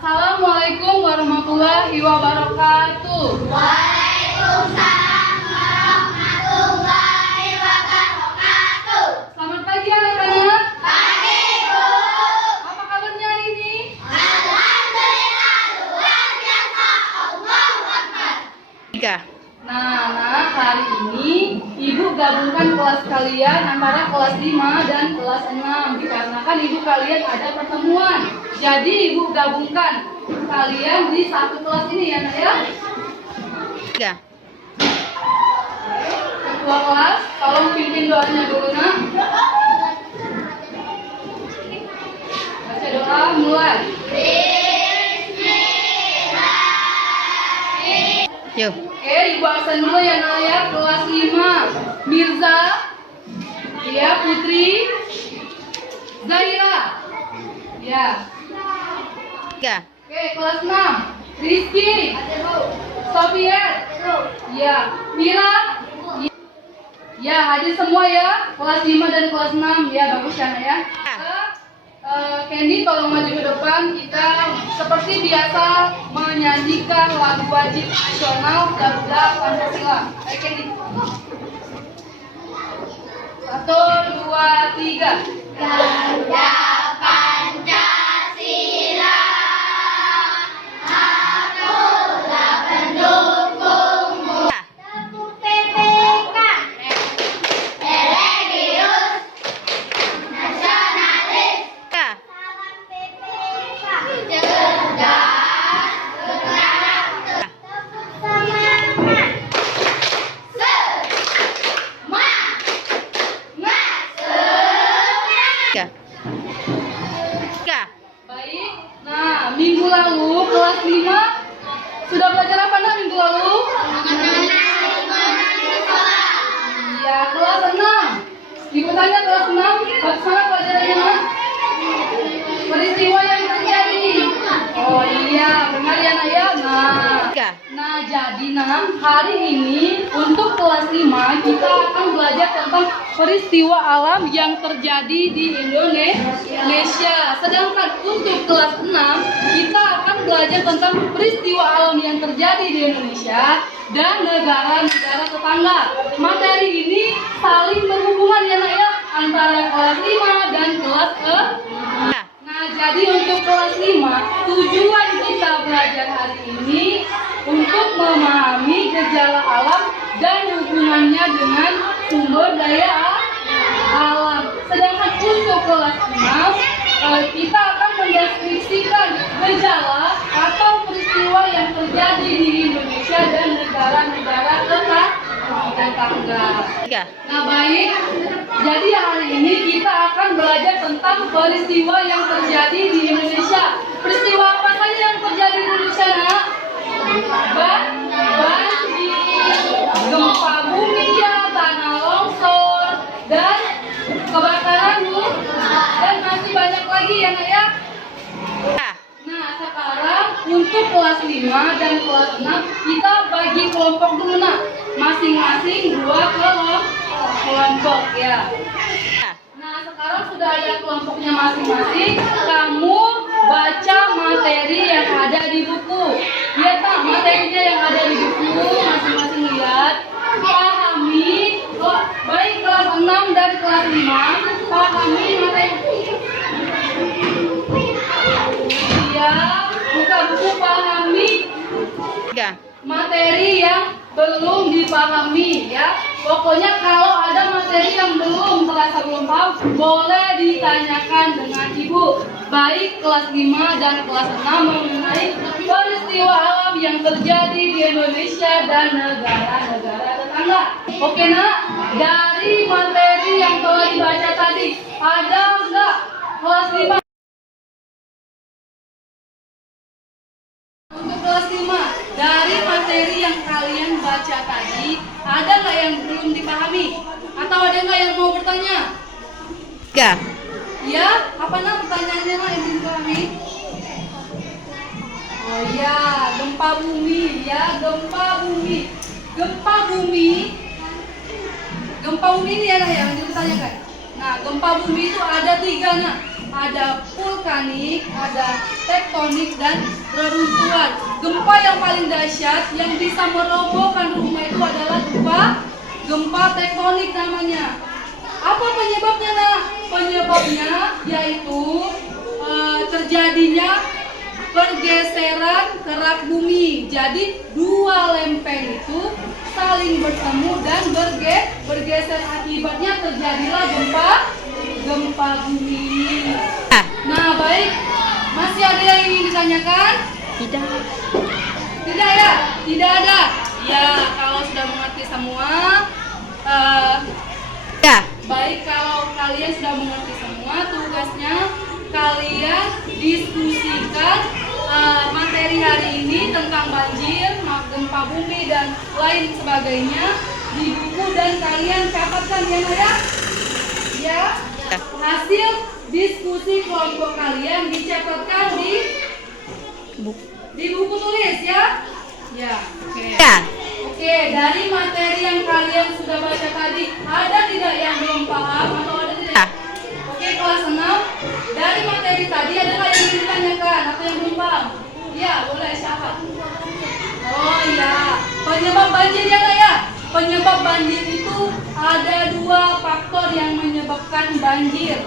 Assalamualaikum warahmatullahi wabarakatuh. Waalaikumsalam warahmatullahi wabarakatuh. Selamat pagi anak-anak. Pagi, Bu. Apa kabarnya hari ini? Alhamdulillah luar biasa. Allahu Akbar. Nah, hari ini Ibu gabungkan kelas kalian antara kelas 5 dan kelas 6 dikarenakan Ibu kalian ada pertemuan. Jadi Ibu gabungkan kalian di satu kelas ini ya, Nak ya. Ketua kelas, tolong pimpin doanya dulu, Nak. Baca doa mulai. Yuk. Oke, Ibu absen dulu ya, Nak ya. Kelas 5 Mirza, ya, Putri, Zaira, ya. Oke, kelas 6 Rizky, Sofiat, ya, Mira, ya, hadir semua ya. Kelas 5 dan kelas 6 ya, bagus ya, Nak ya. Candy tolong maju ke depan. Kita seperti biasa menyanyikan lagu wajib nasional Garuda Pancasila. Ayo Candy. 1, 2, 3. Garuda Pancasila, akulah pendukungmu. Tepuk PPK, religius, nasionalis. Salam PPK, cerdas, berkarakter. Tepuk semangat. Baik. Nah, minggu lalu kelas 5 sudah belajar apa nak minggu lalu? Iya, kelas 6. Ibu tanya kelas 6, bagaimana pelajarannya, Nak? Peristiwa yang terjadi. Oh iya, benar ya, Nak ya. Nah, jadi Nak, hari ini untuk kelas 5 kita akan belajar tentang peristiwa alam yang terjadi di Indonesia. Sedangkan untuk kelas 6 kita akan belajar tentang peristiwa alam yang terjadi di Indonesia dan negara-negara tetangga. Materi ini saling berhubungan ya, Nak ya, antara kelas 5 dan kelas 6. Nah, jadi untuk kelas 5 tujuan kita belajar hari ini untuk memahami gejala alam dan hubungannya dengan sumber daya alam. Sedangkan untuk kelas 6 kita akan mendeskripsikan gejala atau peristiwa yang terjadi di Indonesia dan negara-negara tetangga. Nah, baik. Jadi hari ini kita akan belajar tentang peristiwa yang terjadi di Indonesia. Peristiwa apa saja yang terjadi di Indonesia, Nak? Banjir, gempa bumi ya, tanah longsor, dan kebakaran dan masih banyak lagi ya, Nak ya. Nah, sekarang untuk kelas 5 dan kelas 6 kita bagi kelompok dulu, Nak. Masing-masing 2 kelompok ya. Nah, sekarang sudah ada kelompoknya masing-masing. Kamu baca materi yang ada di buku. Lihat tak materinya yang ada di buku, masing-masing lihat. Pahami, baik kelas 6 dan kelas 5, pahami materi. Ya, buka buku, pahami materi yang belum dipahami ya. Pokoknya kalau ada materi yang belum terasa belum paham, boleh ditanyakan dengan Ibu. Baik kelas 5 dan kelas 6 mengenai peristiwa alam yang terjadi di Indonesia dan negara-negara tetangga. Oke, Nak? Dari materi yang telah dibaca tadi, ada enggak kelas 5? Untuk kelas 5, dari materi yang kalian baca tadi, ada nggak yang belum dipahami? Atau ada nggak yang mau bertanya? Ya, apa Nak pertanyaannya, Nak, yang belum dipahami? Oh ya, gempa bumi ya, gempa bumi. Gempa bumi ini ya, Nak, yang ditanyakan. Nah, gempa bumi itu ada 3, Nak. ada vulkanik, ada tektonik, dan reruntuhan. Gempa yang paling dahsyat yang bisa merobohkan rumah itu adalah gempa tektonik namanya. Apa penyebabnya, Nak? Penyebabnya yaitu terjadinya pergeseran kerak bumi. Jadi dua lempeng itu saling bertemu dan bergeser, akibatnya terjadilah gempa bumi. Nah, baik. Masih ada yang ingin ditanyakan? Tidak ya? Tidak ada. Ya, kalau sudah mengerti semua, baik, kalau kalian sudah mengerti semua, tugasnya kalian diskusikan materi hari ini tentang banjir, gempa bumi, dan lain sebagainya di buku, dan kalian catatkan ya. Ya, hasil diskusi kelompok kalian dicatatkan di buku tulis ya. Ya, oke. Oke, dari materi yang kalian sudah baca tadi, ada tidak yang belum paham atau ada tidak? Oke, kelas 6. Dari materi tadi ada nggak yang ingin ditanyakan atau yang belum paham? Ya, boleh, siapa? Oh iya, penyebab banjir ya, Kak ya? Penyebab banjir itu ada dua faktor yang menyebabkan banjir.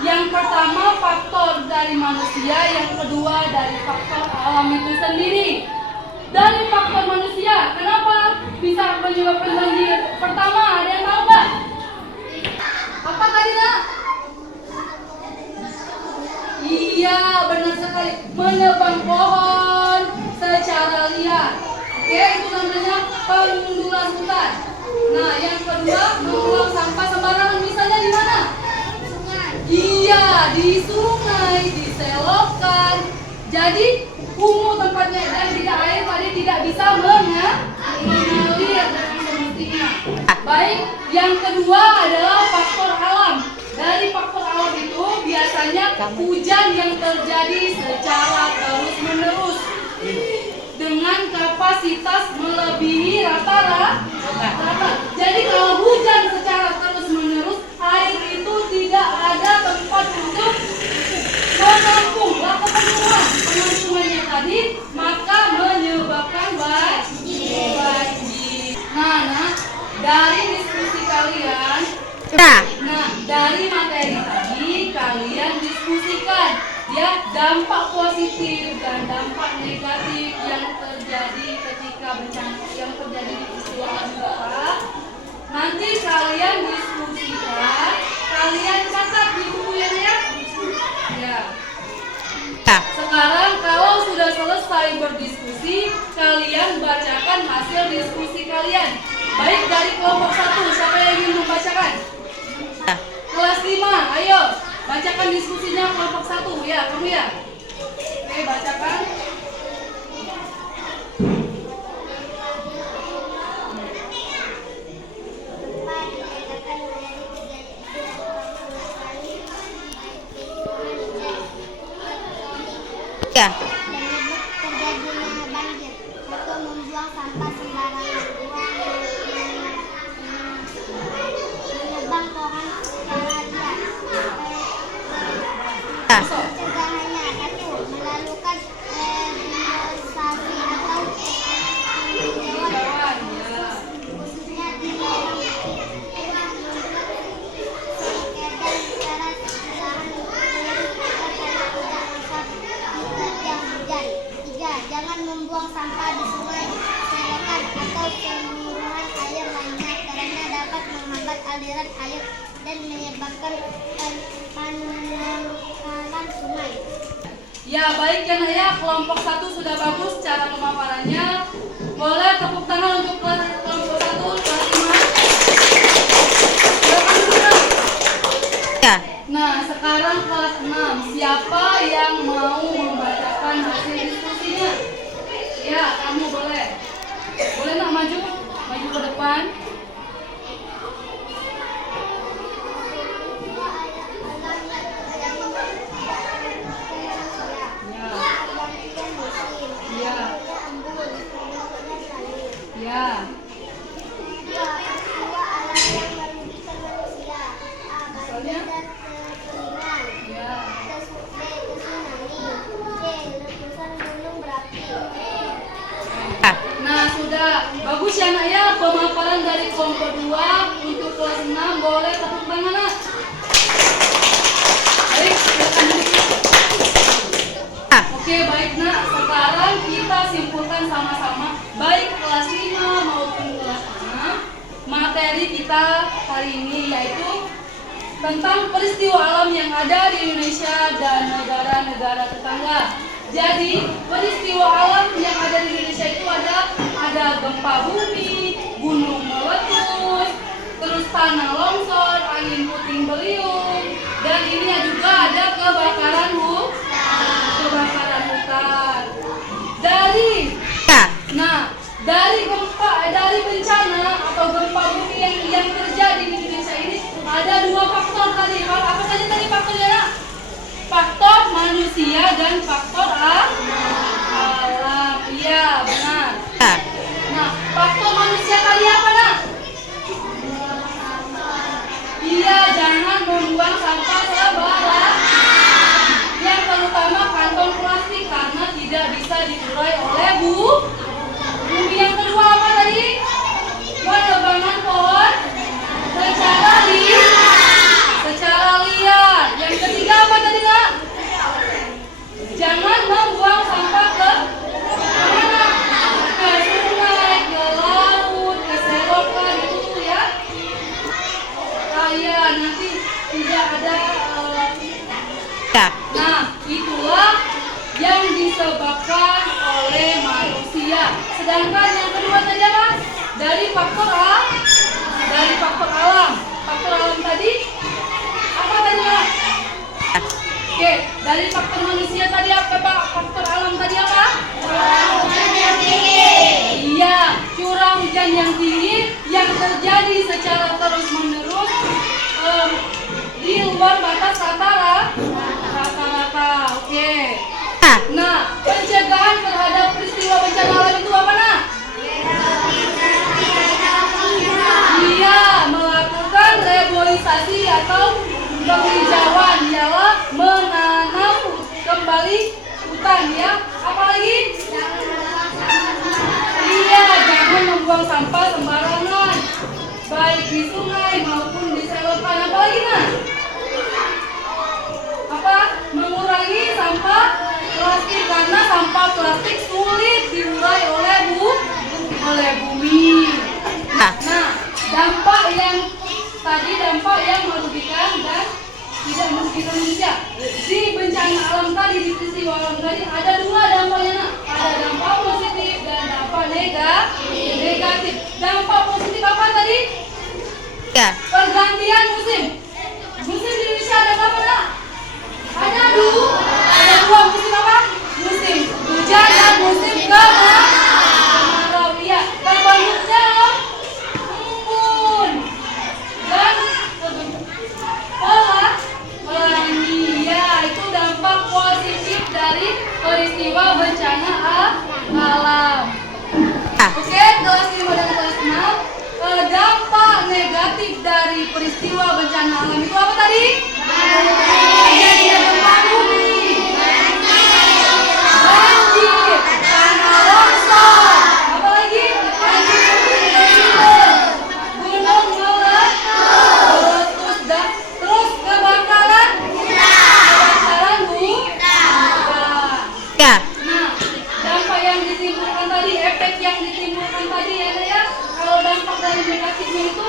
Yang pertama faktor dari manusia, yang kedua dari faktor alam itu sendiri. Dari faktor manusia, kenapa bisa menyebabkan banjir? Pertama, ada yang tahu nggak? Apa tadi, Nak? Iya, benar sekali. Menebang pohon secara liar. Oke, itu namanya pengundulan hutan. Nah, yang kedua, membuang sampah sembarangan. Misalnya di mana? Iya, di sungai, di selokan. Jadi kumuh tempatnya dan air pada tidak bisa mengalir dengan semestinya. Baik, yang kedua adalah faktor alam. Dari faktor alam itu biasanya hujan yang terjadi secara terus-menerus dengan kapasitas melebihi rata-rata. Jadi kalau hujan secara terus-menerus, air itu tidak ada tempat untuk menampung, kepenuhan penampungannya tadi, maka menyebabkan banjir. Nah, dari diskusi kalian, dari materi tadi kalian diskusikan ya dampak positif dan dampak negatif yang terjadi ketika bencana yang terjadi di peristiwa gempa. Nanti kalian diskusikan, kalian catat di buku ya. Sekarang kalau sudah selesai berdiskusi, kalian bacakan hasil diskusi kalian. Baik, dari kelompok 1, siapa yang ingin membacakan? Kelas 5, ayo bacakan diskusinya kelompok 1 ya, kamu ya. Oke, bacakan. Terjadinya banjir. 1. Membuang sampah sembarangan. 2. Menebang pohon secara liar. Pencegahannya. 1. Melakukan rehabilitasi atau tinjauan khususnya di daerah kurang sengketa secara usahaan hujan. 3. Jangan membuang sampah di sungai, selokan, atau saluran air lainnya karena dapat menghambat aliran air dan menyebabkan penangkalan sungai. Ya, baik ya, Nak ya. Kelompok 1 sudah bagus cara pemaparannya. Boleh tepuk tangan untuk kelompok 1, kelas 5. Silakan dulu. Nah, sekarang kelas 6. Siapa yang mau membacakan hasil diskusinya? Ya, kamu boleh. Boleh nak maju ke depan. Ya. Peristiwa alam yang merugikan manusia. Banjir dan kekeringan. Ya. materi kita hari ini, yaitu tentang peristiwa alam yang ada di Indonesia dan negara-negara tetangga. Jadi peristiwa alam yang ada di Indonesia itu ada gempa bumi, gunung meletus, terus tanah longsor, angin puting beliung, dan ini juga ada kebakaran hutan. Dari bencana atau gempa bumi yang terjadi di Indonesia ini ada dua faktor tadi. Apa saja tadi faktornya? Faktor manusia dan faktor alam. Iya, benar. Nah, faktor manusia tadi apa, Nak? Iya, jangan membuang sampah sembarangan. Yang terutama kantong plastik karena tidak bisa diurai oleh bumi. Yang kedua apa tadi? Penebangan pohon secara liar. Yang ketiga apa tadi, Nak? Jangan membuang sampah ke mana? Ke sungai, ke laut, ke selokan itu ya. Iya, nanti tidak ada. Nah, itulah yang disebabkan oleh manusia. Sedangkan yang kedua tadi apa? Dari faktor alam. Faktor alam tadi apa tadi, Pak? Oke, dari faktor manusia tadi apa, Pak? Faktor alam tadi apa? Curah hujan yang tinggi. Iya, curah hujan yang tinggi yang terjadi secara terus-menerus di luar batas rata-rata. Oke. Nah, pencegahan terhadap peristiwa bencana alam itu apa, Nak? Iya, melakukan reboisasi atau penghijauan, ialah menanam kembali hutan ya. Apalagi? Iya, jangan membuang sampah sembarangan, baik di sungai maupun di selokan. Apalagi, Nak? Apa? Mengurangi sampah plastik karena sampah plastik sulit diurai oleh bumi. Nah, dampak yang merugikan dan tidak merugikan manusia di bencana alam tadi, di peristiwa alam tadi ada dua dampaknya, Nak. Ada dampak positif dan dampak negatif. Dampak positif apa tadi? Pergantian musim. Musim di Indonesia ada berapa, Nak? Ada dua musim apa? Musim hujan dan musim kemarau. Iya, terbentuknya embun dan pelangi. Ya, itu dampak positif dari peristiwa bencana alam. Oke, kelas 5 dan kelas 6. Dampak negatif dari peristiwa bencana alam itu apa tadi? Banjir, tanah longsor, apalagi gunung meletus, terus kebakaran hutan. Nah, dampak yang ditimbulkan tadi, efek yang ditimbulkan tadi ya, kalau dampak dari negatifnya itu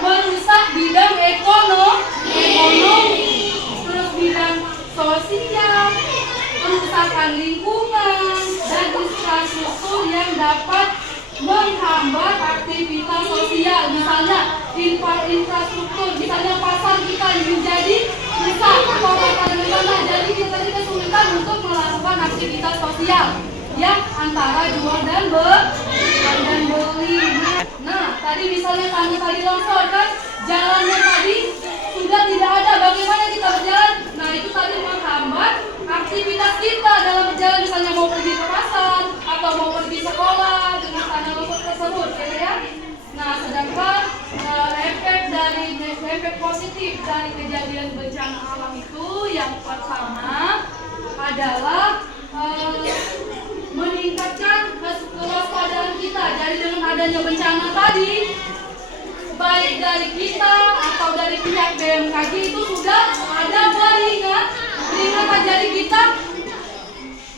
merusak bidang ekonomi, terus bidang sosial, kerusakan lingkungan, dan infrastruktur yang dapat menghambat aktivitas sosial. Misalnya infrastruktur, misalnya pasar kita menjadi rusak atau katakanlah jadi kita kesulitan untuk melakukan aktivitas sosial yang antara jual dan beli. Nah, tadi misalnya kami tadi longsor kan, jalannya tadi sudah tidak ada. Bagaimana kita berjalan? Nah, itu tadi menghambat aktivitas kita dalam berjalan, misalnya mau pergi ke pasar atau mau pergi sekolah dengan tanah longsor tersebut, ya. Nah, sedangkan efek positif dari kejadian bencana alam itu yang pertama adalah meningkatkan kewaspadaan kita. Jadi dengan adanya bencana tadi, baik dari kita atau dari pihak BMKG itu sudah ada peringatan.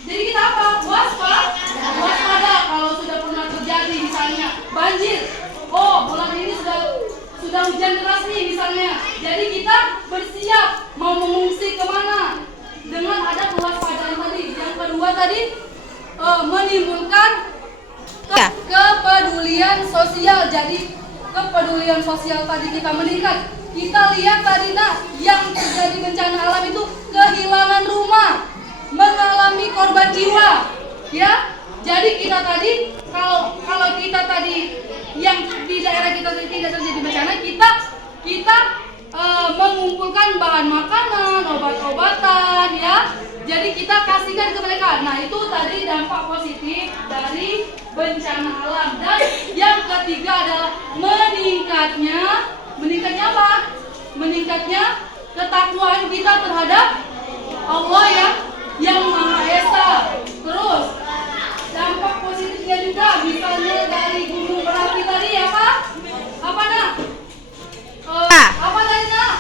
Jadi kita apa? Waspada kalau sudah pernah terjadi misalnya banjir. Oh, bulan ini sudah udah hujan deras nih misalnya. Jadi kita bersiap mau mengungsi kemana dengan ada kewaspadaan tadi. Yang kedua tadi menimbulkan kepedulian sosial. Jadi kepedulian sosial tadi kita meningkat. Kita lihat tadi yang terjadi bencana alam itu kehilangan rumah, mengalami korban jiwa, ya. Jadi kita tadi kalau kita tadi yang di daerah kita tidak terjadi bencana, kita mengumpulkan bahan makanan, obat-obatan, ya. Jadi kita kasihkan ke mereka. Nah, itu tadi dampak positif dari bencana alam. Dan yang ketiga adalah meningkatnya apa? Meningkatnya ketakwaan kita terhadap Allah yang Maha Esa. Terus dampak positifnya juga misalnya dari gunung berapi tadi apa? Apa nak? Apa tadi nak?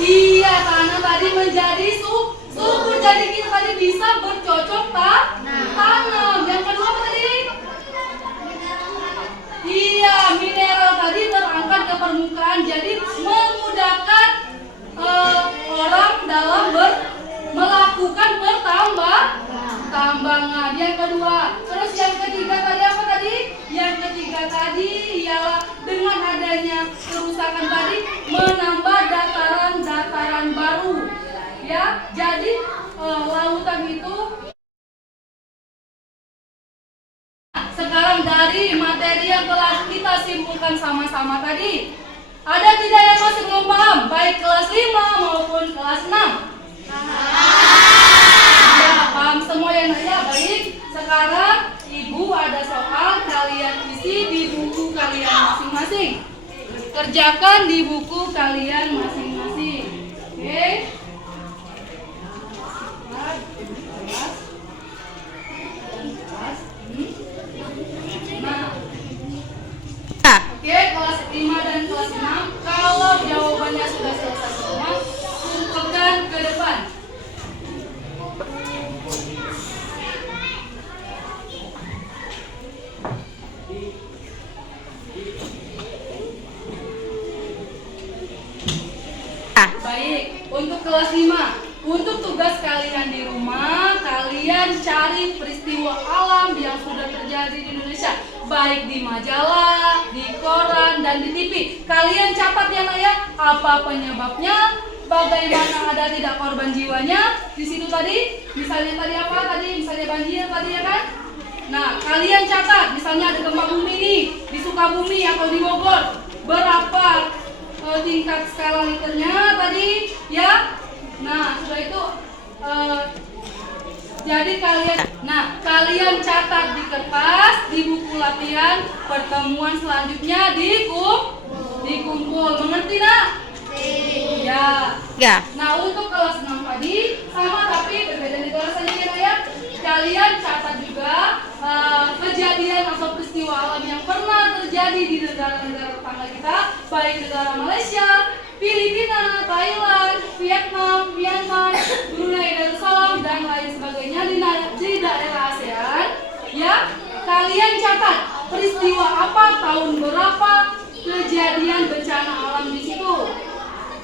Iya, tanah tadi menjadi subur. Jadi kita tadi bisa bercocok tanam. Yang kedua apa tadi? Iya, mineral tadi terangkat ke permukaan. Jadi memudahkan orang dalam melakukan pertambangan. Yang kedua. Terus yang ketiga tadi apa tadi? Yang ketiga tadi ialah dengan adanya kerusakan tadi menambah dataran baru. Ya, jadi lautan itu sekarang dari materi yang telah kita simpulkan sama-sama tadi, ada tidak yang masih belum paham? Baik kelas 5 maupun kelas 6? Ya, paham semua ya nak ya? Baik, sekarang ibu ada soal, kalian isi di buku kalian masing-masing. Kerjakan di buku kalian masing-masing. Oke? Oke, kelas 5 dan kelas 6. Kalau jawabannya sudah selesai semua, kumpulkan ke depan. Baik, untuk kelas 5. Untuk tugas kalian di rumah, kalian cari peristiwa alam yang sudah terjadi di Indonesia, baik di majalah, di koran, dan di TV. Kalian catat ya nak ya, apa penyebabnya, bagaimana ada tidak korban jiwanya. Di situ tadi, misalnya tadi apa tadi, misalnya banjir tadi ya kan. Nah, kalian catat, misalnya ada gempa bumi nih di Sukabumi atau di Bogor, berapa tingkat skala liternya tadi ya. Nah, setelah itu jadi kalian catat di kertas, di buku latihan. Pertemuan selanjutnya dikumpul. Mengerti nak? Ya. Nah, untuk kelas 6 tadi sama tapi berbeda negara saja ya. Kalian catat juga kejadian atau peristiwa alam yang pernah terjadi di negara-negara tetangga kita, baik negara Malaysia, Filipina, Thailand, Vietnam, Myanmar, Brunei Darussalam, dan lain sebagainya di daerah ASEAN. Ya, kalian catat peristiwa apa, tahun berapa, kejadian bencana alam di situ.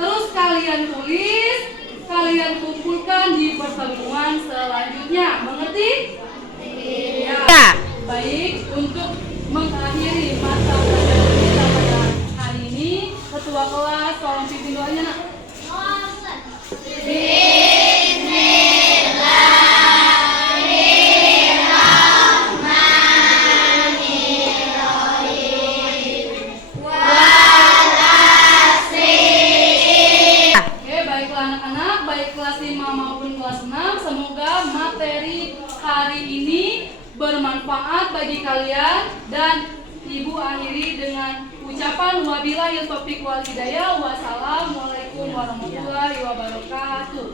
Terus kalian tulis, kalian kumpulkan di pertemuan selanjutnya. Mengerti? Ya. Baik, untuk mengakhiri mata pelajaran kita pada hari ini, ketua kelas tolong pimpin doanya nak. Kelas 5 maupun kelas 6, semoga materi hari ini bermanfaat bagi kalian, dan ibu akhiri dengan ucapan wabillahi taufiq wal hidayah. Wassalamualaikum warahmatullahi wabarakatuh.